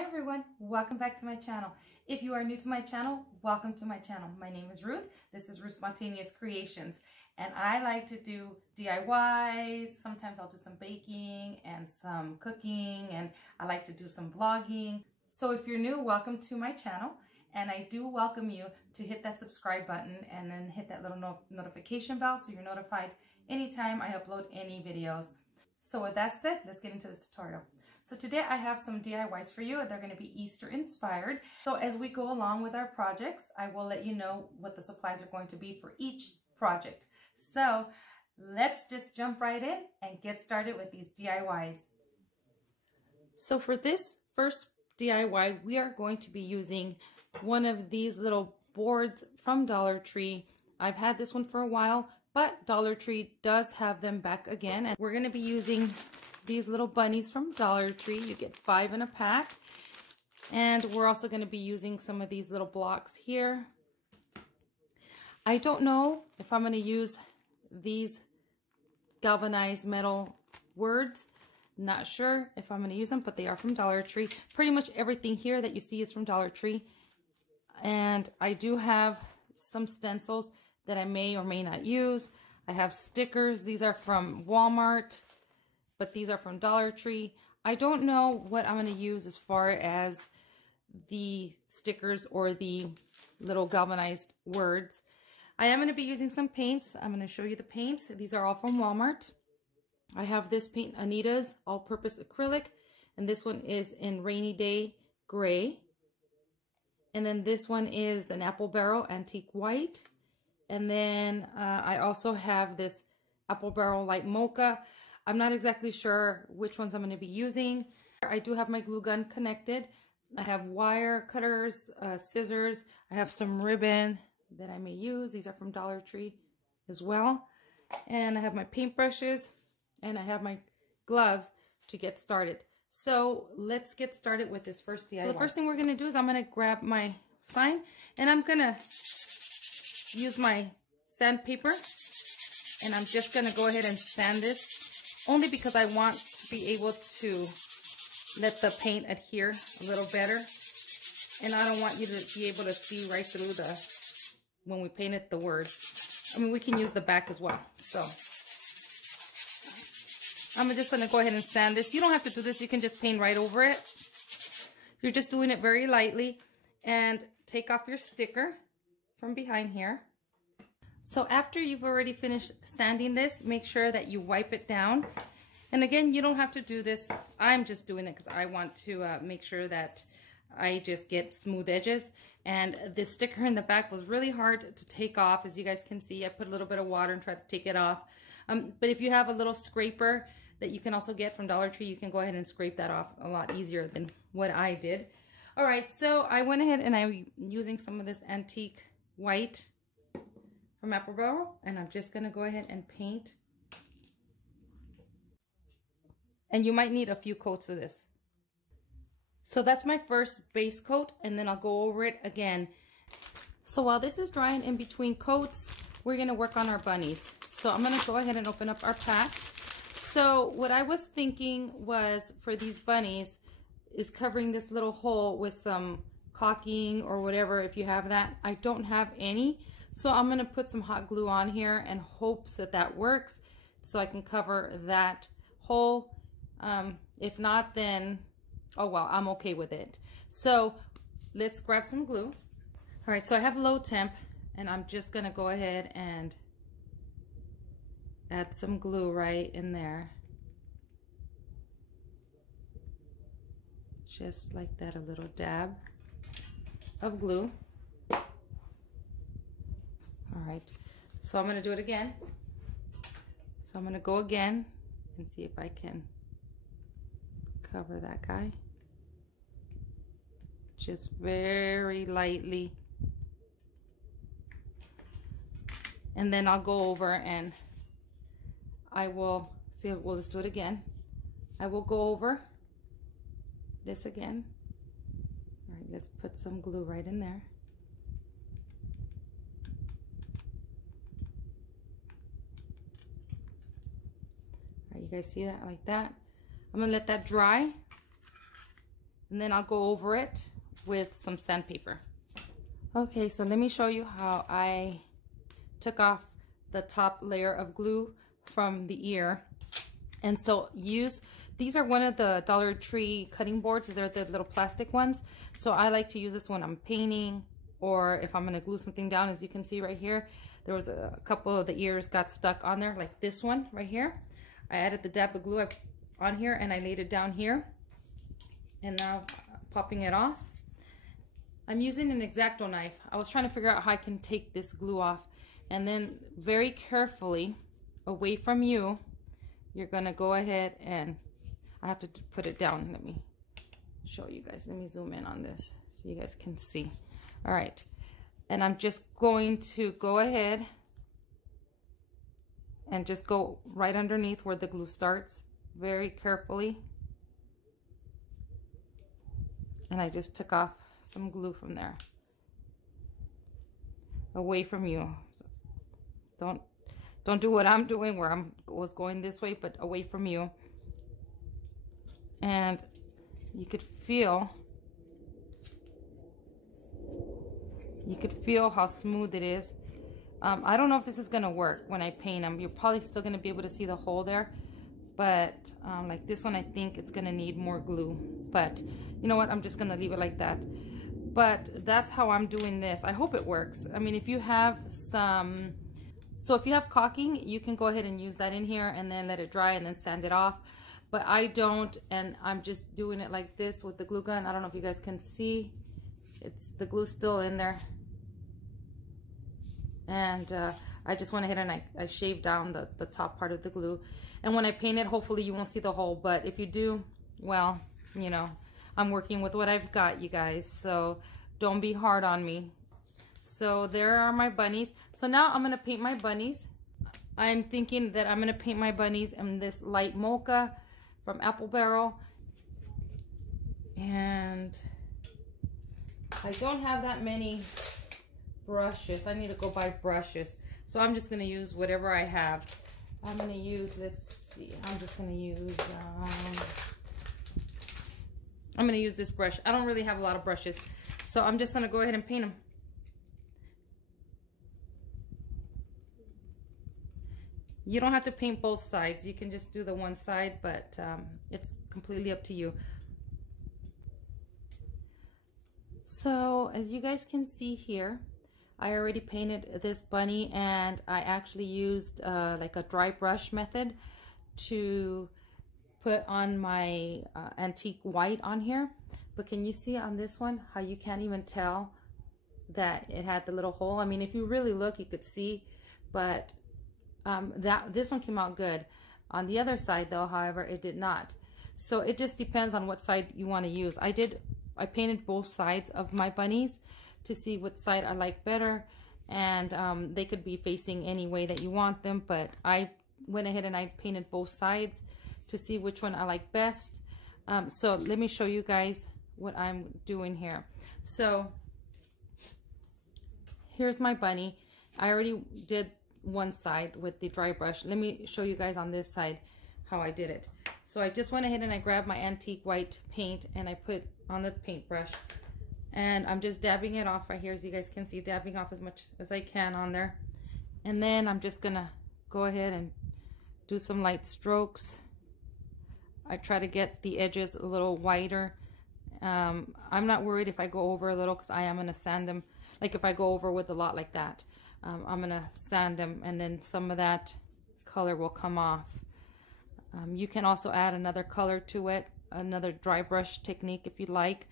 Hi everyone, welcome back to my channel. If you are new to my channel, welcome to my channel. My name is Ruth. This is Ruth Spontaneous Creations, and I like to do DIYs. Sometimes I'll do some baking and some cooking, and I like to do some vlogging. So if you're new, welcome to my channel, and I do welcome you to hit that subscribe button and then hit that little notification bell so you're notified anytime I upload any videos. So with that said, let's get into this tutorial. So today I have some DIYs for you. They're going to be Easter inspired. So as we go along with our projects, I will let you know what the supplies are going to be for each project. So let's just jump right in and get started with these DIYs. So for this first DIY, we are going to be using one of these little boards from Dollar Tree. I've had this one for a while, but Dollar Tree does have them back again, and we're going to be using these little bunnies from Dollar Tree. You get 5 in a pack, and we're also going to be using some of these little blocks here. I don't know if I'm going to use these galvanized metal words. Not sure if I'm going to use them, but they are from Dollar Tree. Pretty much everything here that you see is from Dollar Tree, and I do have some stencils that I may or may not use. I have stickers. These are from Walmart, but these are from Dollar Tree. I don't know what I'm going to use as far as the stickers or the little galvanized words. I am going to be using some paints. I'm going to show you the paints. These are all from Walmart. I have this paint, Anita's all-purpose acrylic, and this one is in Rainy Day Gray. And then this one is an Apple Barrel Antique White. And then I also have this Apple Barrel Light Mocha. I'm not exactly sure which ones I'm going to be using. I do have my glue gun connected. I have wire cutters, scissors. I have some ribbon that I may use. These are from Dollar Tree as well. And I have my paintbrushes, and I have my gloves to get started. So let's get started with this first DIY. So the first thing we're going to do is I'm going to grab my sign, and I'm going to use my sandpaper, and I'm just going to go ahead and sand this, only because I want to be able to let the paint adhere a little better, and I don't want you to be able to see right through when we painted the words. I mean, we can use the back as well. So I'm just going to go ahead and sand this. You don't have to do this. You can just paint right over it. You're just doing it very lightly, and take off your sticker from behind here. So after you've already finished sanding this, make sure that you wipe it down. And again, you don't have to do this. I'm just doing it because I want to make sure that I just get smooth edges. And this sticker in the back was really hard to take off. As you guys can see, I put a little bit of water and tried to take it off. But if you have a little scraper that you can also get from Dollar Tree, you can go ahead and scrape that off a lot easier than what I did. All right, so I went ahead and I'm using some of this antique white from Apple Barrel, and I'm just going to go ahead and paint. And you might need a few coats of this. So that's my first base coat, and then I'll go over it again. So while this is drying in between coats, we're going to work on our bunnies. So I'm going to go ahead and open up our pack. So what I was thinking was, for these bunnies, is covering this little hole with some caulking or whatever, if you have that. I don't have any, so I'm going to put some hot glue on here and hopes that that works so I can cover that hole. If not, then oh well, I'm okay with it. So let's grab some glue. All right, so I have low temp, and I'm just going to go ahead and add some glue right in there. Just like that, a little dab of glue. All right, so I'm going to do it again. So I'm going to go again and see if I can cover that guy. Just very lightly. And then I'll go over and I will see. Well, let's do it again. I will go over this again. All right, let's put some glue right in there. All right, you guys see that? Like that. I'm gonna let that dry, and then I'll go over it with some sandpaper. Okay, so let me show you how I took off the top layer of glue from the ear. And so these are one of the Dollar Tree cutting boards. They're the little plastic ones. So I like to use this when I'm painting, or if I'm gonna glue something down. As you can see right here, there was a couple of the ears got stuck on there, like this one right here. I added the dab of glue on here and I laid it down here. And now popping it off. I'm using an X-Acto knife. I was trying to figure out how I can take this glue off. And then very carefully, away from you, you're gonna go ahead and, I have to put it down. Let me show you guys. Let me zoom in on this so you guys can see. All right. And I'm just going to go ahead and just go right underneath where the glue starts, very carefully. And I just took off some glue from there, away from you. So don't do what I'm doing, where I was going this way, but away from you. And you could feel how smooth it is. I don't know if this is gonna work when I paint them. You're probably still gonna be able to see the hole there, but like this one, I think it's gonna need more glue. But you know what, I'm just gonna leave it like that. But that's how I'm doing this. I hope it works. I mean, if you have if you have caulking, you can go ahead and use that in here and then let it dry and then sand it off. But I don't, and I'm just doing it like this with the glue gun. I don't know if you guys can see. The glue's still in there. And I just went ahead and I shaved down the top part of the glue. And when I paint it, hopefully you won't see the hole. But if you do, well, you know, I'm working with what I've got, you guys. So don't be hard on me. So there are my bunnies. So now I'm going to paint my bunnies. I'm thinking that I'm going to paint my bunnies in this light mocha from Apple Barrel. And I don't have that many brushes. I need to go buy brushes. So I'm just going to use whatever I have. I'm going to use, let's see, I'm just going to use, I'm going to use this brush. I don't really have a lot of brushes. So I'm just going to go ahead and paint them. You don't have to paint both sides. You can just do the one side, but it's completely up to you. So as you guys can see here, I already painted this bunny, and I actually used like a dry brush method to put on my antique white on here. But can you see on this one how you can't even tell that it had the little hole? I mean, if you really look, you could see, but this one came out good. On the other side though, however, it did not. So it just depends on what side you want to use. I painted both sides of my bunnies to see what side I like better, and they could be facing any way that you want them, but I went ahead and I painted both sides to see which one I like best. So let me show you guys what I'm doing here. So here's my bunny. I already did one side with the dry brush. Let me show you guys on this side how I did it. So I just went ahead and I grabbed my antique white paint and I put on the paintbrush, and I'm just dabbing it off right here, as you guys can see, dabbing off as much as I can on there. And then I'm just gonna go ahead and do some light strokes. I try to get the edges a little wider. I'm not worried if I go over a little, because I am gonna sand them. Like if I go over with a lot like that, I'm gonna sand them, and then some of that color will come off. You can also add another color to it, another dry brush technique if you like.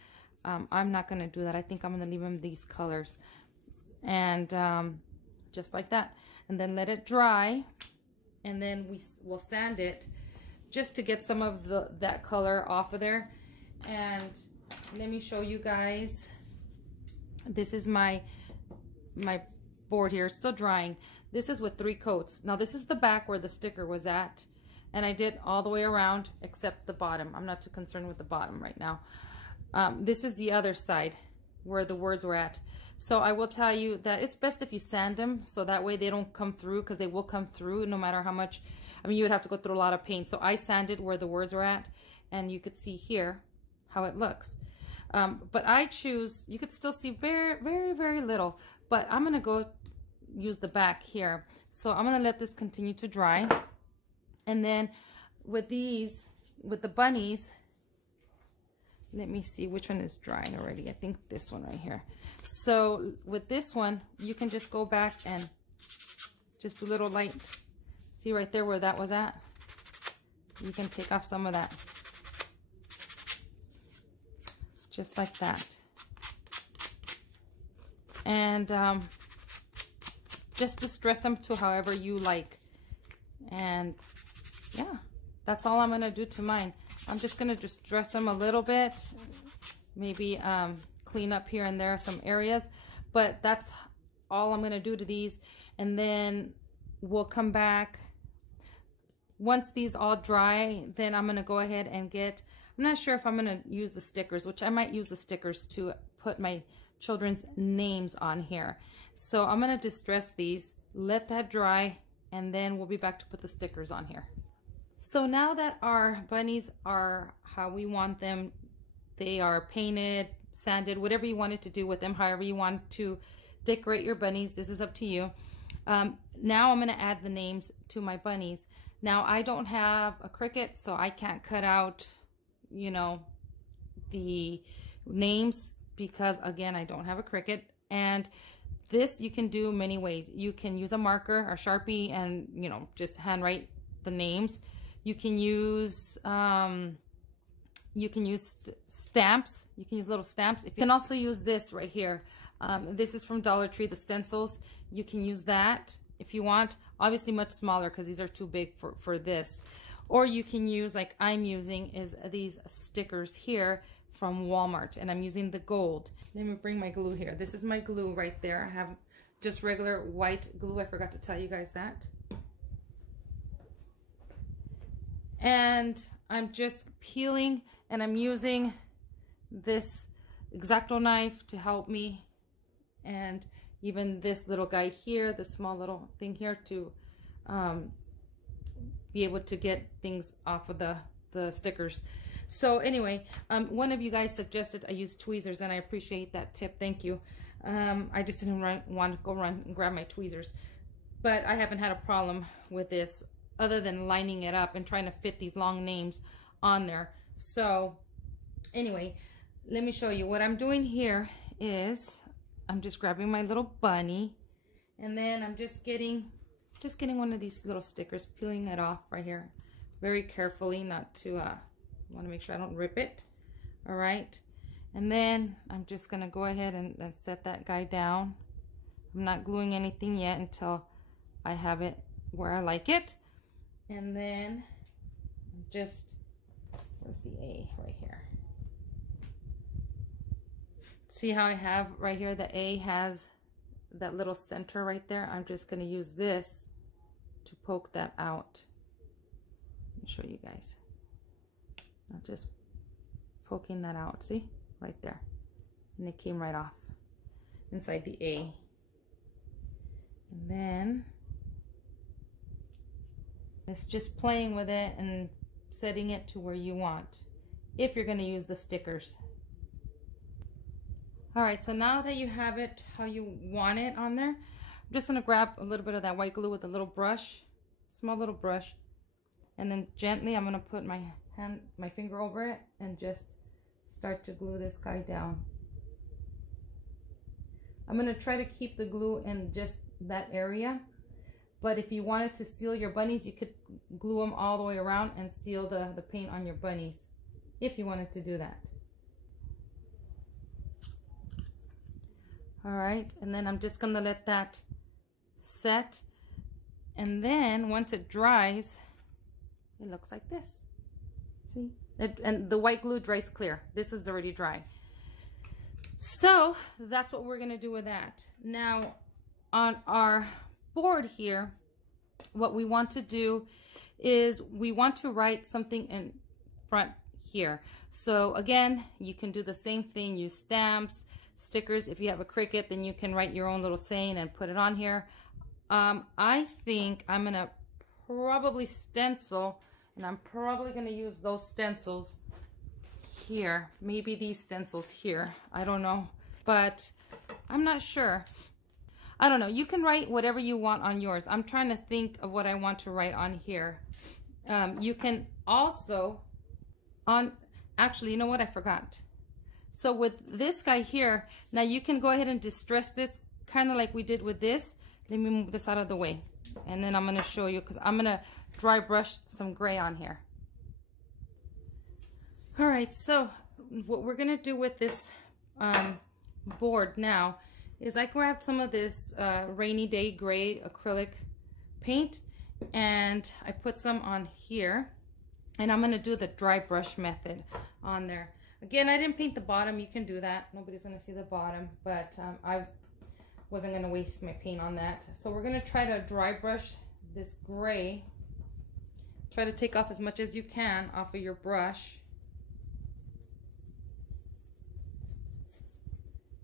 I'm not gonna do that. I think I'm gonna leave them these colors, and just like that, and then let it dry, and then we'll sand it just to get some of that color off of there. And let me show you guys. This is my board here. It's still drying. This is with 3 coats. Now this is the back where the sticker was at, and I did all the way around except the bottom. I'm not too concerned with the bottom right now. This is the other side where the words were at. So I will tell you that it's best if you sand them, so that way they don't come through, because they will come through no matter how much. I mean, you would have to go through a lot of paint. So I sanded where the words were at, and you could see here how it looks. But I choose, you could still see very, very, very little, but I'm gonna go use the back here. So I'm gonna let this continue to dry. And then with these, with the bunnies, let me see which one is drying already. I think this one right here. So with this one, you can just go back and just do a little light. See right there where that was at? You can take off some of that. Just like that. And just distress them to however you like. And yeah, that's all I'm gonna do to mine. I'm just gonna just dress them a little bit, maybe clean up here and there some areas, but that's all I'm gonna do to these. And then we'll come back once these all dry. Then I'm gonna go ahead and get, I'm not sure if I'm gonna use the stickers, which I might use the stickers to put my children's names on here. So I'm gonna distress these, let that dry, and then we'll be back to put the stickers on here. So now that our bunnies are how we want them, they are painted, sanded, whatever you wanted to do with them, however you want to decorate your bunnies, this is up to you. Now I'm going to add the names to my bunnies. Now I don't have a Cricut, so I can't cut out, you know, the names because, again, I don't have a Cricut. And this you can do many ways. You can use a marker or Sharpie and, you know, just handwrite the names. You can use stamps. You can use little stamps. You can also use this right here. This is from Dollar Tree, the stencils. You can use that if you want. Obviously much smaller because these are too big for this. Or you can use, like I'm using, is these stickers here from Walmart, and I'm using the gold. Let me bring my glue here. This is my glue right there. I have just regular white glue. I forgot to tell you guys that. And I'm just peeling, and I'm using this X-Acto knife to help me, and even this little guy here, the small little thing here, to be able to get things off of the stickers. So anyway, one of you guys suggested I use tweezers, and I appreciate that tip. Thank you. I just didn't want to go run and grab my tweezers, but I haven't had a problem with this other than lining it up and trying to fit these long names on there. So anyway, let me show you what I'm doing here. Is I'm just grabbing my little bunny, and then I'm just getting one of these little stickers, peeling it off right here very carefully, not to want to make sure I don't rip it. All right, and then I'm just gonna go ahead and set that guy down. I'm not gluing anything yet until I have it where I like it. And then just, where's the A? Right here. See how I have right here, the A has that little center right there? I'm just going to use this to poke that out. Let me show you guys. I'm just poking that out, see? Right there. And it came right off inside the A. And then it's just playing with it and setting it to where you want, if you're going to use the stickers. All right, so now that you have it how you want it on there, I'm just going to grab a little bit of that white glue with a little brush, small little brush, and then gently I'm going to put my finger over it and just start to glue this guy down. I'm going to try to keep the glue in just that area. But if you wanted to seal your bunnies, you could glue them all the way around and seal the paint on your bunnies, if you wanted to do that. All right, and then I'm just gonna let that set. And then once it dries, it looks like this. See? And the white glue dries clear. This is already dry. So that's what we're gonna do with that. Now on our board here, what we want to do is we want to write something in front here. So again, you can do the same thing, use stamps, stickers. If you have a Cricut, then you can write your own little saying and put it on here. I think I'm gonna probably stencil, and I'm probably gonna use those stencils here. Maybe these stencils here. I don't know, but I'm not sure. I don't know. You can write whatever you want on yours. I'm trying to think of what I want to write on here. You can also actually, you know what? I forgot. So with this guy here, now you can go ahead and distress this kind of like we did with this. Let me move this out of the way. And then I'm going to show you, because I'm going to dry brush some gray on here. All right, so what we're going to do with this board now is I grabbed some of this rainy day gray acrylic paint, and I put some on here, and I'm going to do the dry brush method on there. Again, I didn't paint the bottom. You can do that. Nobody's going to see the bottom, but I wasn't going to waste my paint on that. So we're going to try to dry brush this gray. Try to take off as much as you can off of your brush.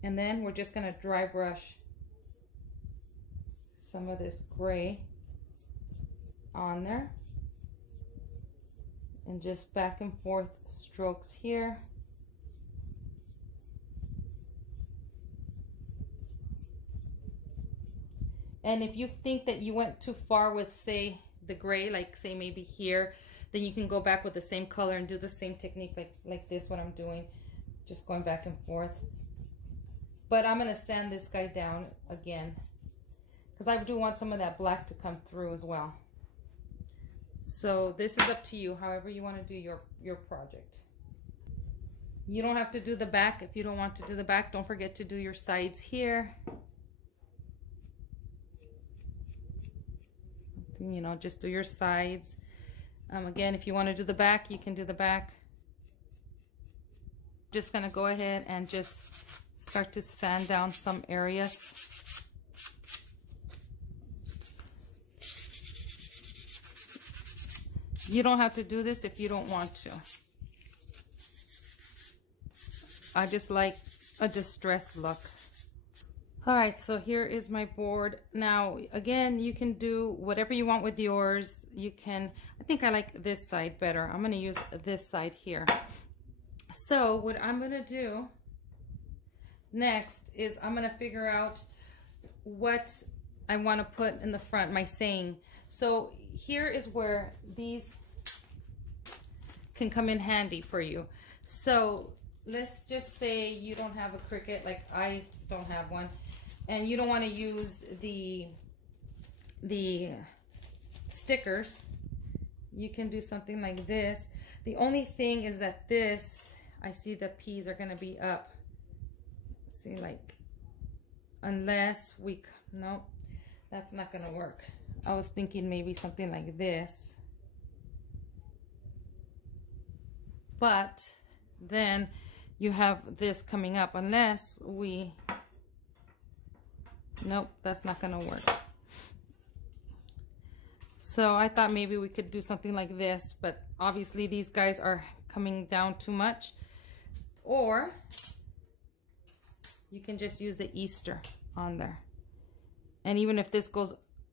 And then we're just going to dry brush some of this gray on there. And just back and forth strokes here. And if you think that you went too far with, say, the gray, like say maybe here, then you can go back with the same color and do the same technique like this, what I'm doing. Just going back and forth. But I'm going to sand this guy down again, because I do want some of that black to come through as well. So this is up to you, however you want to do your project. You don't have to do the back. If you don't want to do the back, don't forget to do your sides here. You know, just do your sides. Again, if you want to do the back, you can do the back. Just gonna go ahead and just start to sand down some areas. You don't have to do this if you don't want to. I just like a distressed look. All right, so here is my board. Now, again, you can do whatever you want with yours. You can, I think I like this side better. I'm gonna use this side here. So what I'm gonna do next is I'm gonna figure out what I wanna put in the front, my saying. So here is where these can come in handy for you. So let's just say you don't have a Cricut, like I don't have one, and you don't want to use the stickers. You can do something like this. The only thing is that this, I see the P's are going to be up. See, like, unless we, no, that's not going to work. I was thinking maybe something like this. But then you have this coming up, unless we, nope, that's not gonna work. So I thought maybe we could do something like this, but obviously these guys are coming down too much. Or you can just use the Easter on there. And even if this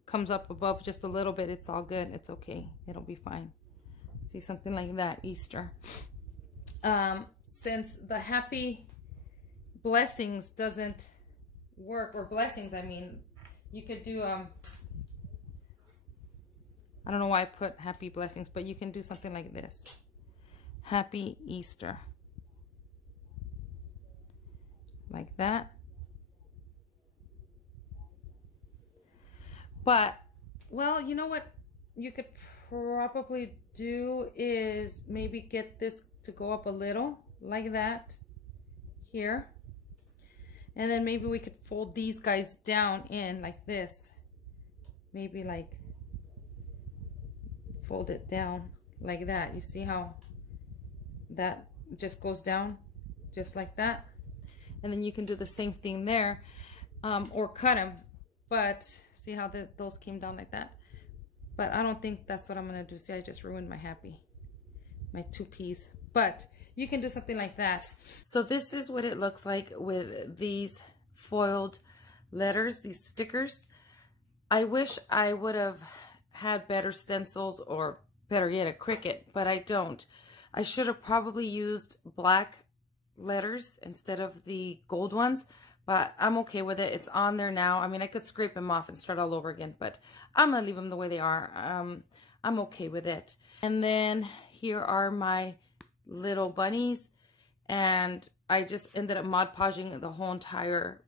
comes up above just a little bit, it's all good. It's okay. It'll be fine. See, something like that, Easter. Since the happy blessings doesn't work, or blessings, I mean, you could do, I don't know why I put happy blessings, but you can do something like this. Happy Easter. Like that. But, well, you know what you could probably do is maybe get this to go up a little, like that, here. And then maybe we could fold these guys down in like this. Maybe like fold it down like that. You see how that just goes down just like that? And then you can do the same thing there, or cut them. But see how those came down like that? But I don't think that's what I'm gonna do. See, I just ruined my two P's. But you can do something like that. So this is what it looks like with these foiled letters, these stickers. I wish I would have had better stencils, or better yet, a Cricut, but I don't. I should have probably used black letters instead of the gold ones, but I'm okay with it. It's on there now. I mean, I could scrape them off and start all over again, but I'm gonna leave them the way they are. I'm okay with it. And then here are my little bunnies, and I just ended up Mod Podging the whole entire,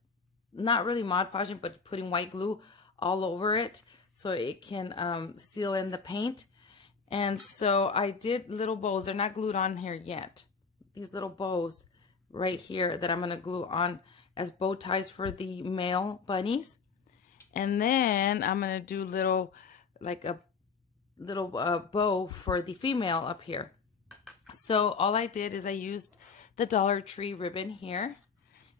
not really Mod Podging, but putting white glue all over it so it can seal in the paint. And so I did little bows. They're not glued on here yet. These little bows right here that I'm going to glue on as bow ties for the male bunnies. And then I'm going to do little, like a little bow for the female up here. So all I did is I used the Dollar Tree ribbon here.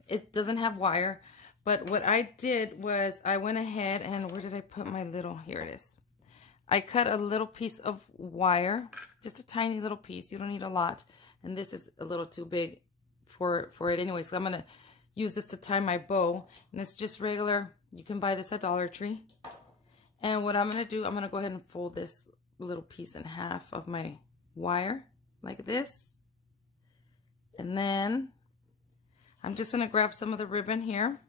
It doesn't have wire, but what I did was I went ahead and where did I put my little, here it is. I cut a little piece of wire, just a tiny little piece. You don't need a lot. And this is a little too big for it anyway. So I'm going to use this to tie my bow. And it's just regular. You can buy this at Dollar Tree. And what I'm going to do, I'm going to go ahead and fold this little piece in half of my wire like this. And then I'm just going to grab some of the ribbon here.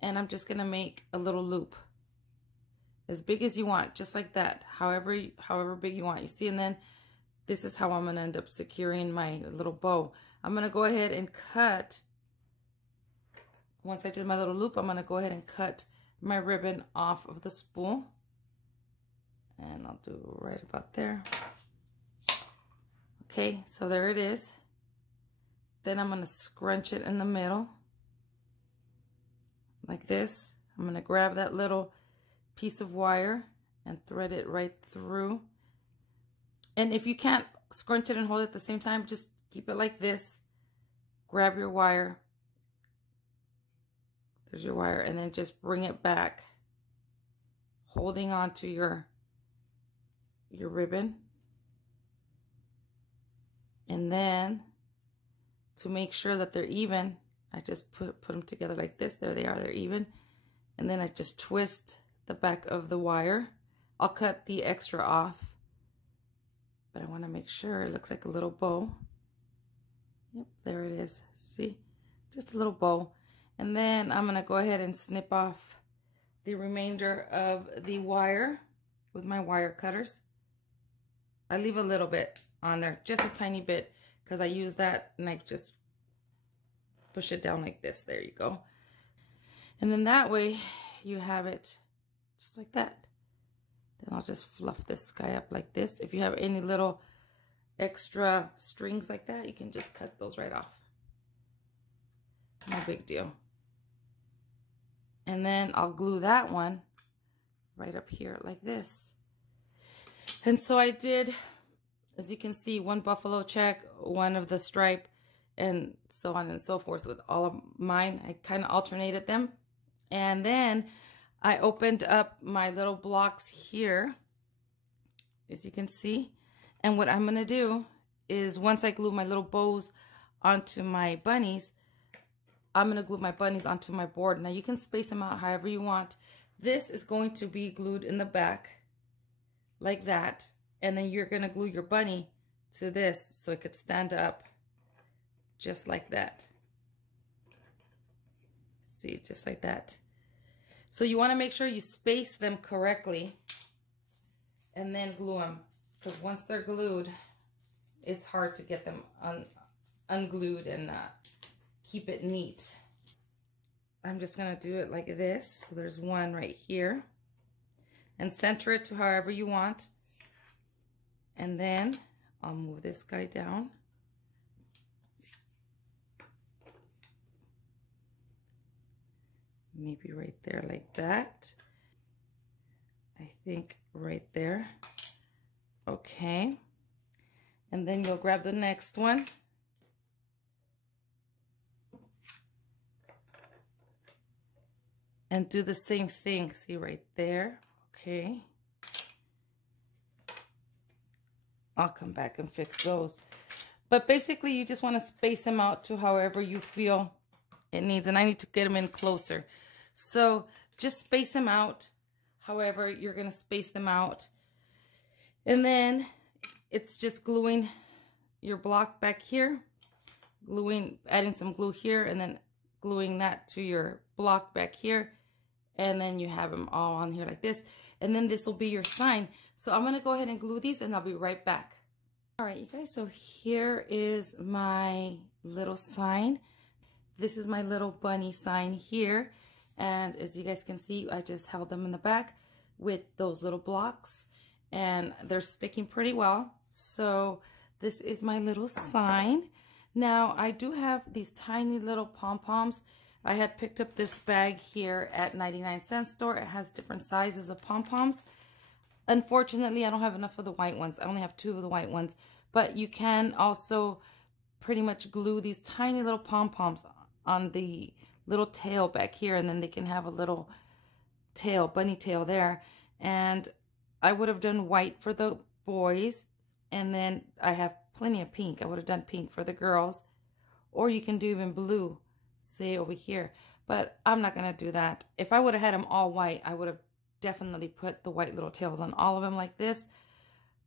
And I'm just going to make a little loop. As big as you want, just like that, however big you want. You see, and then this is how I'm going to end up securing my little bow. I'm going to go ahead and cut, once I did my little loop, I'm going to go ahead and cut my ribbon off of the spool. And I'll do right about there. Okay, so there it is. Then I'm going to scrunch it in the middle, like this. I'm going to grab that little piece of wire and thread it right through. And if you can't scrunch it and hold it at the same time, just keep it like this. Grab your wire. There's your wire, and then just bring it back, holding on to your ribbon. And then to make sure that they're even, I just put them together like this. There they are, they're even. And then I just twist the back of the wire. I'll cut the extra off, but I want to make sure it looks like a little bow. Yep, there it is. See, just a little bow. And then I'm going to go ahead and snip off the remainder of the wire with my wire cutters. I leave a little bit on there, just a tiny bit, because I use that and I just push it down like this. There you go. And then that way you have it just like that. Then I'll just fluff this guy up like this. If you have any little extra strings like that, you can just cut those right off. No big deal. And then I'll glue that one right up here like this. And so I did, as you can see, one buffalo check, one of the stripe, and so on and so forth with all of mine. I kind of alternated them. And then I opened up my little blocks here, as you can see. And what I'm going to do is once I glue my little bows onto my bunnies, I'm going to glue my bunnies onto my board. Now you can space them out however you want. This is going to be glued in the back like that. And then you're going to glue your bunny to this so it could stand up just like that. See, just like that. So you want to make sure you space them correctly and then glue them. Because once they're glued, it's hard to get them unglued and keep it neat. I'm just going to do it like this. So there's one right here. And center it to however you want. And then I'll move this guy down. Maybe right there like that. I think right there. Okay. And then you'll grab the next one. And do the same thing. See right there. Okay. I'll come back and fix those. But basically you just want to space them out to however you feel it needs. And I need to get them in closer. So just space them out however you're going to space them out. And then it's just gluing your block back here, adding some glue here, and then gluing that to your block back here, and then you have them all on here like this, and then this will be your sign. So I'm gonna go ahead and glue these, and I'll be right back. All right, you guys, so here is my little sign. This is my little bunny sign here, and as you guys can see, I just held them in the back with those little blocks, and they're sticking pretty well. So this is my little sign. Now I do have these tiny little pom-poms. I had picked up this bag here at 99-cent store. It has different sizes of pom-poms. Unfortunately, I don't have enough of the white ones. I only have 2 of the white ones, but you can also pretty much glue these tiny little pom-poms on the little tail back here, and then they can have a little tail, bunny tail there. And I would have done white for the boys, and then I have plenty of pink. I would have done pink for the girls, or you can do even blue, say over here, but I'm not gonna do that. If I would have had them all white, I would have definitely put the white little tails on all of them like this,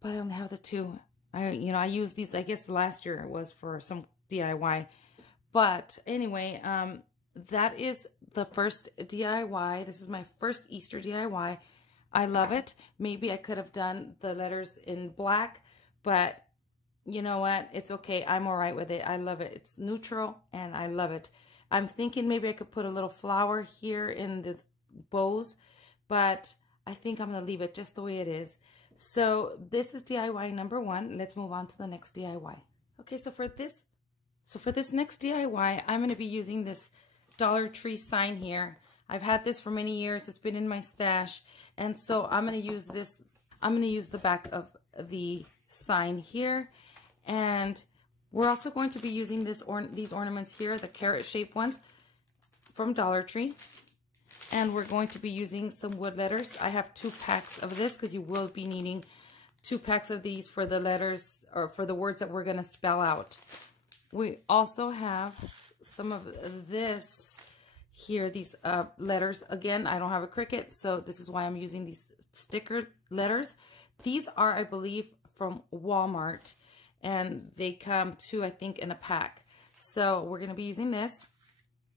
but I only have the 2. I used these, I guess last year it was for some DIY. But anyway, that is the first DIY. This is my first Easter DIY. I love it. Maybe I could have done the letters in black, but you know what? It's okay. I'm all right with it. I love it. It's neutral and I love it. I'm thinking maybe I could put a little flower here in the bows, but I think I'm going to leave it just the way it is. So this is DIY number 1. Let's move on to the next DIY. Okay, so for this next DIY, I'm going to be using this Dollar Tree sign here. I've had this for many years. It's been in my stash. And so I'm going to use this. I'm going to use the back of the sign here. And we're also going to be using these ornaments here, the carrot shaped ones from Dollar Tree. And we're going to be using some wood letters. I have 2 packs of this because you will be needing 2 packs of these for the letters or for the words that we're going to spell out. We also have some of this here, these letters. Again, I don't have a Cricut, so this is why I'm using these sticker letters. These are, I believe, from Walmart, and they come 2, I think, in a pack. So we're going to be using this.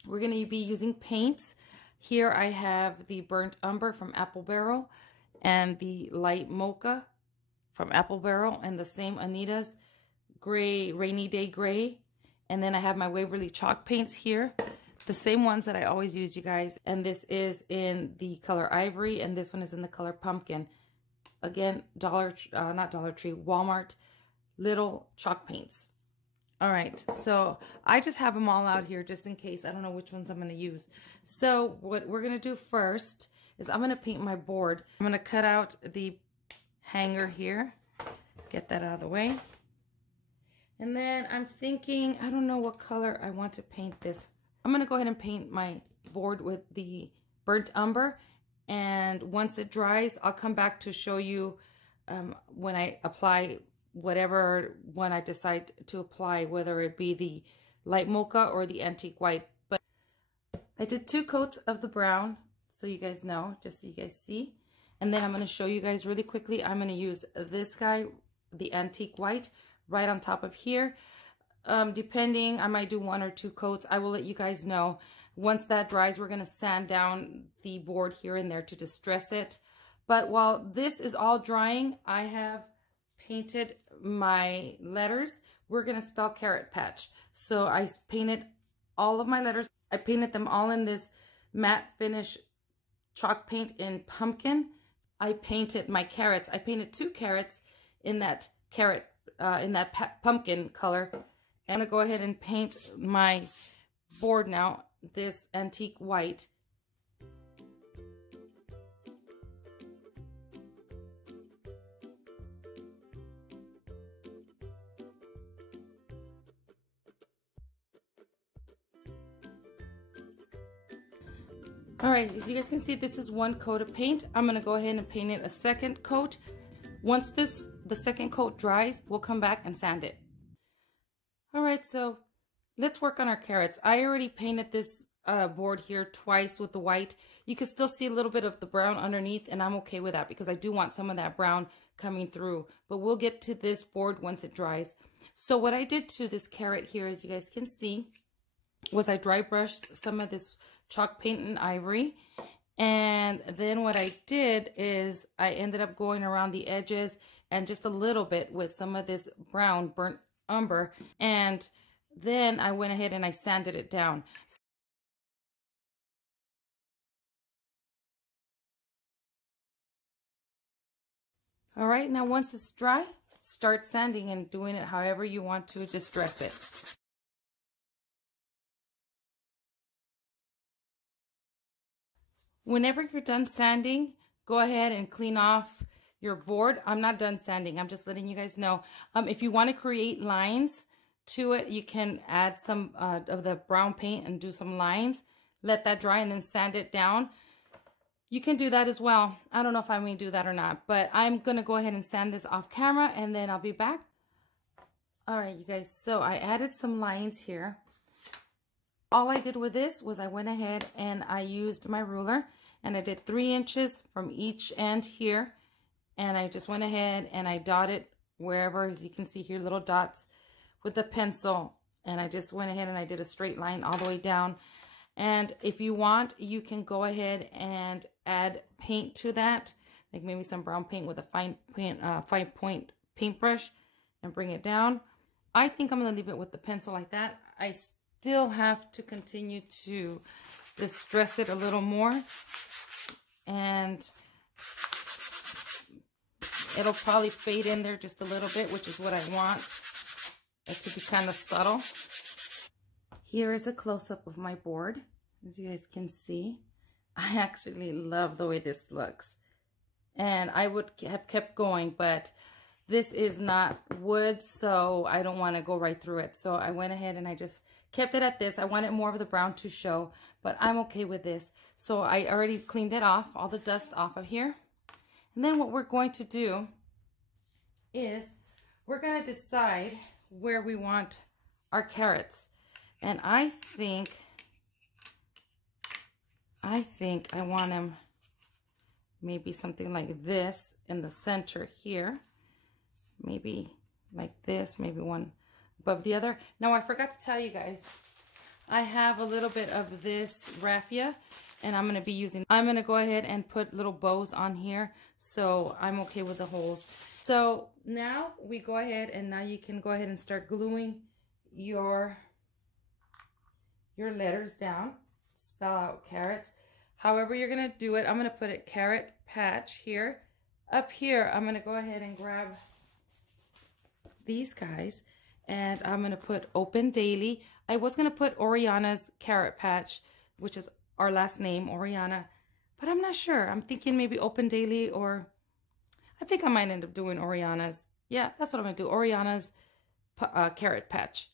We're going to be using paints. Here I have the Burnt Umber from Apple Barrel and the Light Mocha from Apple Barrel, and the same Anita's Gray, Rainy Day Gray. And then I have my Waverly chalk paints here, the same ones that I always use, you guys. And this is in the color Ivory, and this one is in the color Pumpkin. Again, not Dollar Tree, Walmart little chalk paints. All right, so I just have them all out here just in case. I don't know which ones I'm going to use. So what we're going to do first is I'm going to paint my board. I'm going to cut out the hanger here, get that out of the way. And then I'm thinking, I don't know what color I want to paint this. I'm going to go ahead and paint my board with the Burnt Umber. And once it dries, I'll come back to show you when I apply whatever one I decide to apply, whether it be the Light Mocha or the Antique White. But I did 2 coats of the brown, so you guys know, just so you guys see. And then I'm going to show you guys really quickly. I'm going to use this guy, the Antique White, right on top of here. Depending, I might do 1 or 2 coats. I will let you guys know. Once that dries, we're going to sand down the board here and there to distress it. But while this is all drying, I have painted my letters. We're going to spell Carrot Patch. So I painted all of my letters. I painted them all in this matte finish chalk paint in Pumpkin. I painted my carrots. I painted 2 carrots in that carrot, in that pumpkin color. I'm going to go ahead and paint my board now, this Antique White. All right, as you guys can see, this is 1 coat of paint. I'm going to go ahead and paint it a 2nd coat. Once the 2nd coat dries, we'll come back and sand it. All right, so let's work on our carrots. I already painted this board here twice with the white. You can still see a little bit of the brown underneath, and I'm okay with that because I do want some of that brown coming through. But we'll get to this board once it dries. So what I did to this carrot here, as you guys can see, was I dry brushed some of this chalk paint and ivory. And then what I did is I ended up going around the edges and just a little bit with some of this brown burnt umber. And then I went ahead and I sanded it down. All right, now once it's dry, start sanding and doing it however you want to distress it. Whenever you're done sanding, go ahead and clean off your board. I'm not done sanding. I'm just letting you guys know. If you want to create lines to it, you can add some of the brown paint and do some lines. Let that dry and then sand it down. You can do that as well. I don't know if I'm going to do that or not, but I'm going to go ahead and sand this off camera and then I'll be back. All right, you guys. So I added some lines here. All I did with this was I went ahead and I used my ruler and I did 3 inches from each end here. And I just went ahead and I dotted wherever, as you can see here, little dots with the pencil. And I just went ahead and I did a straight line all the way down. And if you want, you can go ahead and add paint to that, like maybe some brown paint with a fine point paintbrush and bring it down. I think I'm going to leave it with the pencil like that. I still have to continue to distress it a little more, and it'll probably fade in there just a little bit, which is what I want it to be kind of subtle. Here is a close-up of my board. As you guys can see, I actually love the way this looks. And I would have kept going, but this is not wood, so I don't want to go right through it. So I went ahead and I just kept it at this. I wanted more of the brown to show, but I'm okay with this. So I already cleaned it off, all the dust off of here. And then what we're going to do is we're going to decide where we want our carrots. And I think I want them maybe something like this in the center here. Maybe like this, maybe one above the other. Now I forgot to tell you guys, I have a little bit of this raffia and I'm going to go ahead and put little bows on here. So I'm okay with the holes. So now we go ahead and now you can go ahead and start gluing your letters down. Spell out carrots. However you're going to do it, I'm going to put a carrot patch here. Up here, I'm going to go ahead and grab these guys and I'm going to put Open Daily. I was going to put Oriana's carrot patch, which is our last name, Oriana, but I'm not sure. I'm thinking maybe Open Daily, or I think I might end up doing Oriana's. Yeah, that's what I'm going to do. Oriana's carrot patch.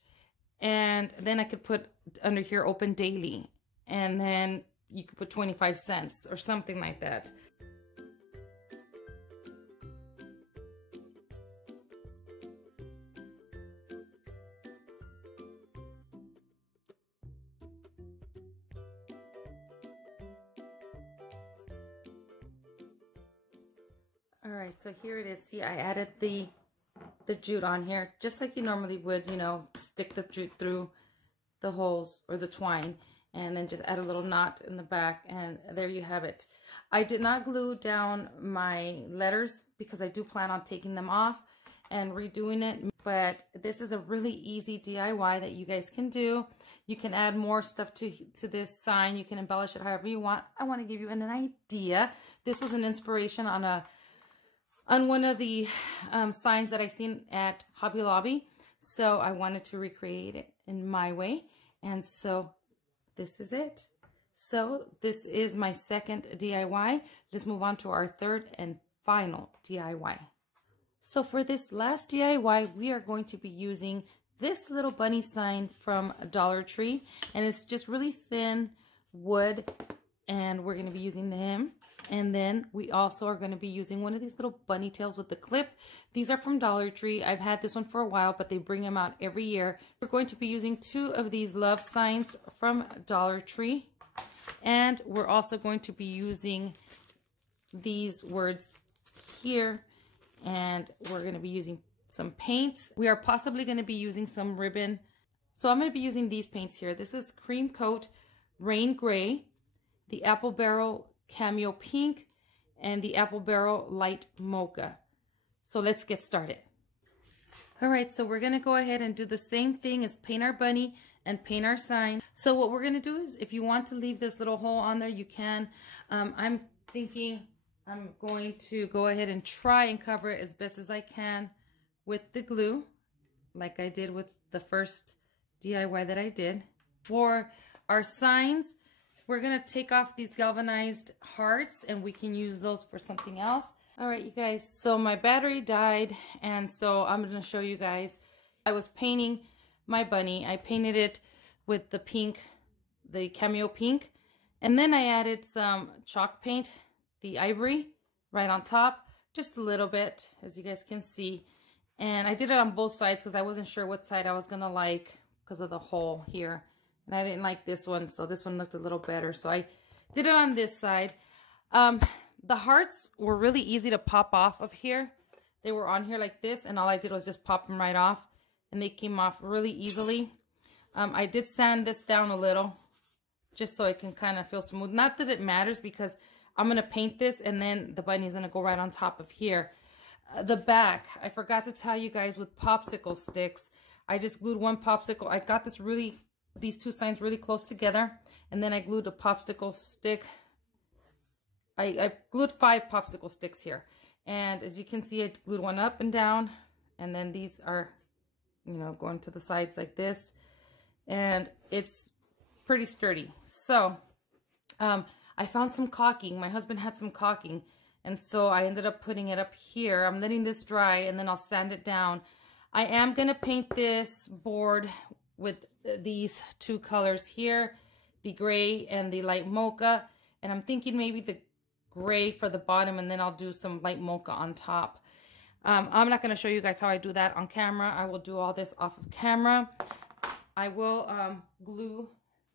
And then I could put under here Open Daily, and then you could put 25 cents or something like that. All right, so here it is. See, I added the jute on here just like you normally would, you know, stick the jute through the holes or the twine and then just add a little knot in the back, and there you have it. I did not glue down my letters because I do plan on taking them off and redoing it, but this is a really easy DIY that you guys can do. You can add more stuff to this sign. You can embellish it however you want. I want to give you an idea. This was an inspiration on one of the signs that I seen at Hobby Lobby. So I wanted to recreate it in my way. And so this is it. So this is my second DIY. Let's move on to our third and final DIY. So for this last DIY, we are going to be using this little bunny sign from Dollar Tree. And it's just really thin wood. And we're going to be using him. And then we also are going to be using one of these little bunny tails with the clip. These are from Dollar Tree. I've had this one for a while, but they bring them out every year. We're going to be using 2 of these love signs from Dollar Tree. And we're also going to be using these words here. And we're going to be using some paints. We are possibly going to be using some ribbon. So I'm going to be using these paints here. This is Cream Coat Rain Gray, the Apple Barrel Cameo Pink, and the Apple Barrel Light Mocha. So let's get started. All right, so we're gonna go ahead and do the same thing as paint our bunny and paint our sign. So what we're gonna do is, if you want to leave this little hole on there, you can. I'm thinking I'm going to go ahead and try and cover it as best as I can with the glue, like I did with the first DIY that I did. For our signs, we're gonna take off these galvanized hearts and we can use those for something else. All right, you guys, so my battery died, and so I'm gonna show you guys. I was painting my bunny. I painted it with the pink, the Cameo Pink, and then I added some chalk paint, the ivory, right on top, just a little bit, as you guys can see. And I did it on both sides because I wasn't sure what side I was gonna like because of the hole here. And I didn't like this one, so this one looked a little better. So I did it on this side. The hearts were really easy to pop off of here. They were on here like this, and all I did was just pop them right off. And they came off really easily. I did sand this down a little, just so it can kind of feel smooth. Not that it matters, because I'm going to paint this, and then the bunny's going to go right on top of here. The back, I forgot to tell you guys, with popsicle sticks, I just glued one popsicle. I got these 2 signs really close together, and then I glued a popsicle stick. I glued 5 popsicle sticks here, and as you can see, I glued one up and down, and then these are, you know, going to the sides like this, and it's pretty sturdy. So I found some caulking. My husband had some caulking, and so I ended up putting it up here. I'm letting this dry, and then I'll sand it down. I am gonna paint this board with these 2 colors here, the gray and the light mocha, and I'm thinking maybe the gray for the bottom, and then I'll do some light mocha on top. I'm not going to show you guys how I do that on camera. I will do all this off of camera. I will glue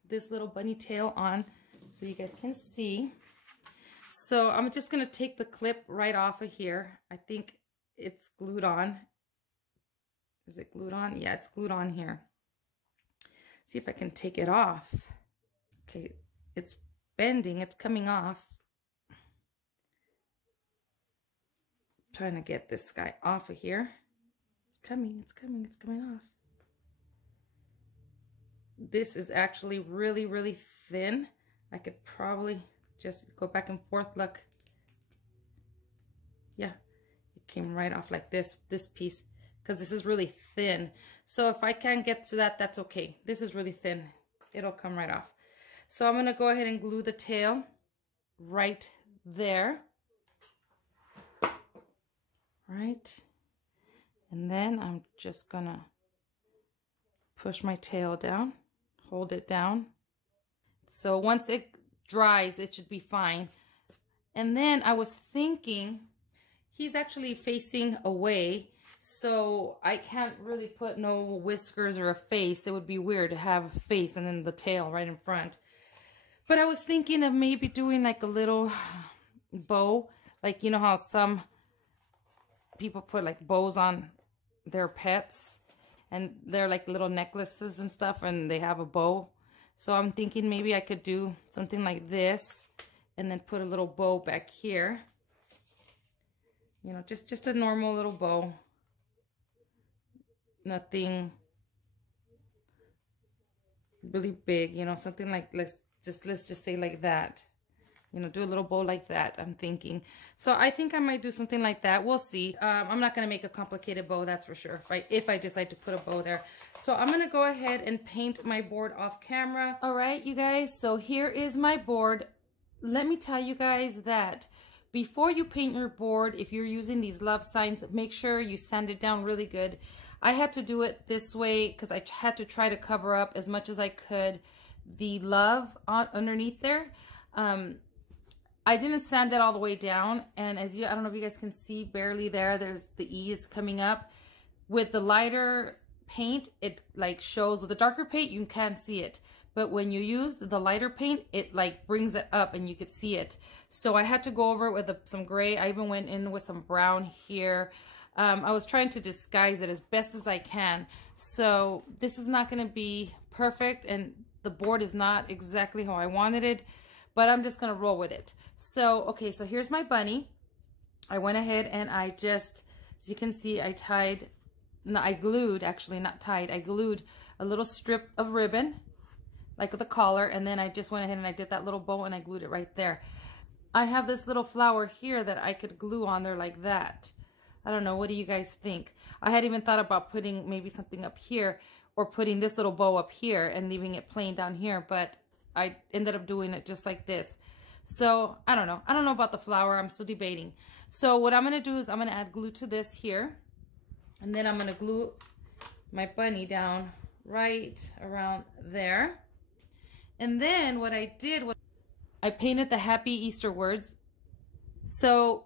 this little bunny tail on so you guys can see. So I'm just going to take the clip right off of here. I think it's glued on. Is it glued on? Yeah, it's glued on here. See if I can take it off. Okay, it's bending, it's coming off. I'm trying to get this guy off of here. It's coming, it's coming, it's coming off. This is actually really, really thin. I could probably just go back and forth. Look. Yeah, it came right off like this piece, because this is really thin. So if I can't get to that, that's okay. This is really thin. It'll come right off. So I'm going to go ahead and glue the tail right there. Right. And then I'm just going to push my tail down, hold it down. So once it dries, it should be fine. And then I was thinking, he's actually facing away, so I can't really put no whiskers or a face. It would be weird to have a face and then the tail right in front. But I was thinking of maybe doing like a little bow. Like, you know how some people put like bows on their pets, and they're like little necklaces and stuff, and they have a bow. So I'm thinking maybe I could do something like this and then put a little bow back here. You know, just a normal little bow. Nothing really big, you know, something like, let's just say like that. You know, do a little bow like that, I'm thinking. So I think I might do something like that. We'll see. I'm not going to make a complicated bow, that's for sure, if I decide to put a bow there. So I'm going to go ahead and paint my board off camera. All right, you guys, so here is my board. Let me tell you guys that before you paint your board, if you're using these love signs, make sure you sand it down really good. I had to do it this way because I had to try to cover up as much as I could the love underneath there. I didn't sand it all the way down, and as you, I don't know if you guys can see barely there, there's the E is coming up. With the lighter paint, it like shows, with the darker paint, you can't see it. But when you use the lighter paint, it like brings it up and you could see it. So I had to go over it with some gray. I even went in with some brown here. I was trying to disguise it as best as I can. So this is not going to be perfect, and the board is not exactly how I wanted it, but I'm just going to roll with it. So, okay, so here's my bunny. I went ahead and I just, as you can see, I tied, no, I glued, actually not tied, I glued a little strip of ribbon, like the collar, and then I just went ahead and I did that little bow and I glued it right there. I have this little flower here that I could glue on there like that. I don't know, what do you guys think? I had even thought about putting maybe something up here, or putting this little bow up here and leaving it plain down here, but I ended up doing it just like this. So I don't know. I don't know about the flower. I'm still debating. So what I'm going to do is I'm going to add glue to this here. And then I'm going to glue my bunny down right around there. And then what I did was I painted the happy Easter words. So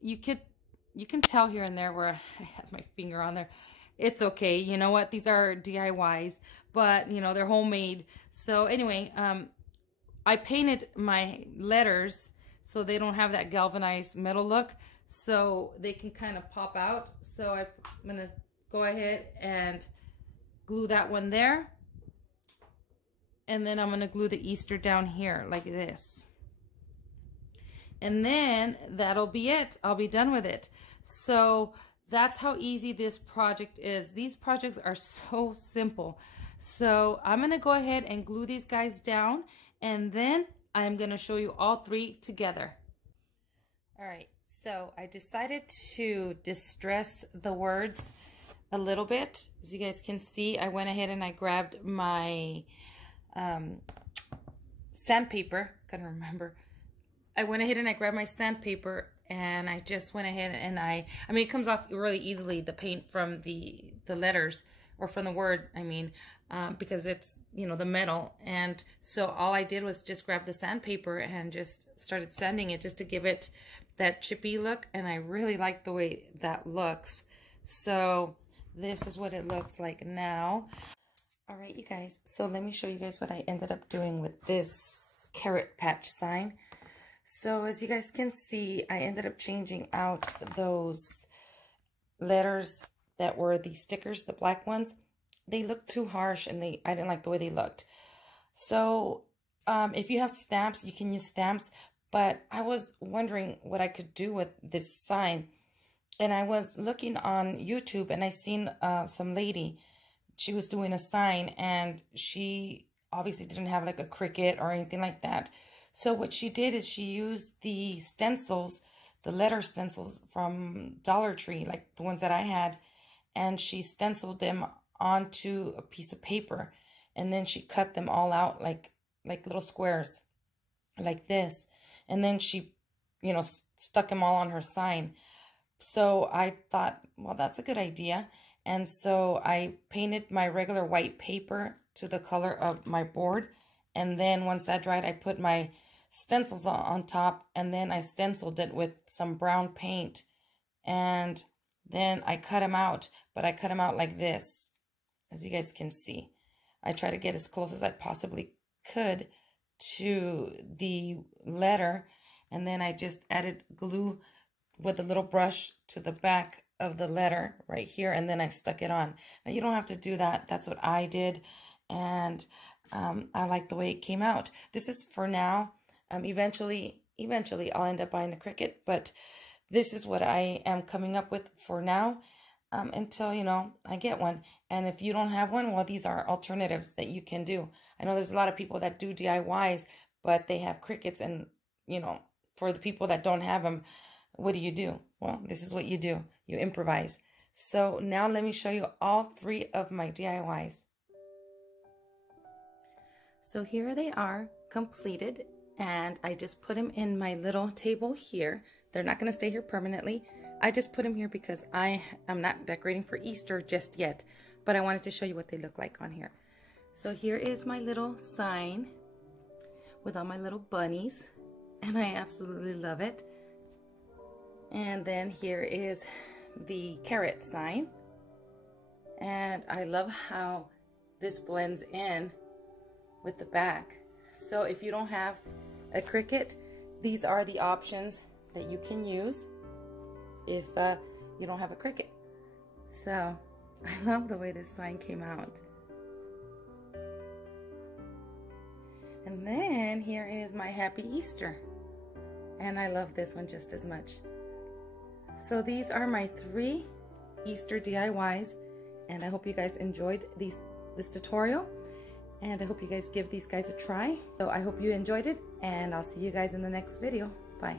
you can tell here and there where I had my finger on there. It's okay. You know what? These are DIYs, but you know, they're homemade. So anyway, I painted my letters so they don't have that galvanized metal look, so they can kind of pop out. So I'm going to go ahead and glue that one there. And then I'm going to glue the Easter down here like this. And then that'll be it. I'll be done with it. So that's how easy this project is. These projects are so simple. So I'm going to go ahead and glue these guys down, and then I'm going to show you all three together. All right, so I decided to distress the words a little bit. As you guys can see, I went ahead and I grabbed my sandpaper. Couldn't remember. I went ahead and I grabbed my sandpaper, and I just went ahead and I mean, it comes off really easily, the paint from the letters, or from the word, I mean, because it's, you know, the metal. And so all I did was just grab the sandpaper and just started sanding it just to give it that chippy look. And I really like the way that looks. So this is what it looks like now. All right, you guys. So let me show you guys what I ended up doing with this carrot patch sign. So as you guys can see, I ended up changing out those letters that were the stickers, the black ones. They looked too harsh, and I didn't like the way they looked. So if you have stamps, you can use stamps. But I was wondering what I could do with this sign. And I was looking on YouTube, and I seen some lady. She was doing a sign, and she obviously didn't have like a Cricut or anything like that. So what she did is she used the stencils, the letter stencils from Dollar Tree, like the ones that I had, and she stenciled them onto a piece of paper, and then she cut them all out like little squares like this, and then she, you know, stuck them all on her sign. So I thought, well, that's a good idea. And so I painted my regular white paper to the color of my board, and then once that dried, I put my stencils on top, and then I stenciled it with some brown paint, and then I cut them out. But I cut them out like this, as you guys can see. I try to get as close as I possibly could to the letter, and then I just added glue with a little brush to the back of the letter right here, and then I stuck it on. Now you don't have to do that. That's what I did, and I like the way it came out. This is for now. Eventually I'll end up buying a Cricut, but this is what I am coming up with for now, until, you know, I get one. And if you don't have one, well, these are alternatives that you can do. I know there's a lot of people that do DIYs, but they have Cricuts, and, you know, for the people that don't have them, what do? Well, this is what you do. You improvise. So now let me show you all three of my DIYs. So here they are, completed, and I just put them in my little table here. They're not going to stay here permanently. I just put them here because I am not decorating for Easter just yet, but I wanted to show you what they look like on here. So here is my little sign with all my little bunnies. and I absolutely love it. And then here is the carrot sign, and I love how this blends in with the back. So if you don't have a Cricut, these are the options that you can use if you don't have a Cricut. So I love the way this sign came out. And then here is my Happy Easter, and I love this one just as much. So these are my 3 Easter DIYs, and I hope you guys enjoyed this tutorial, and I hope you guys give these guys a try. So I hope you enjoyed it, and I'll see you guys in the next video. Bye.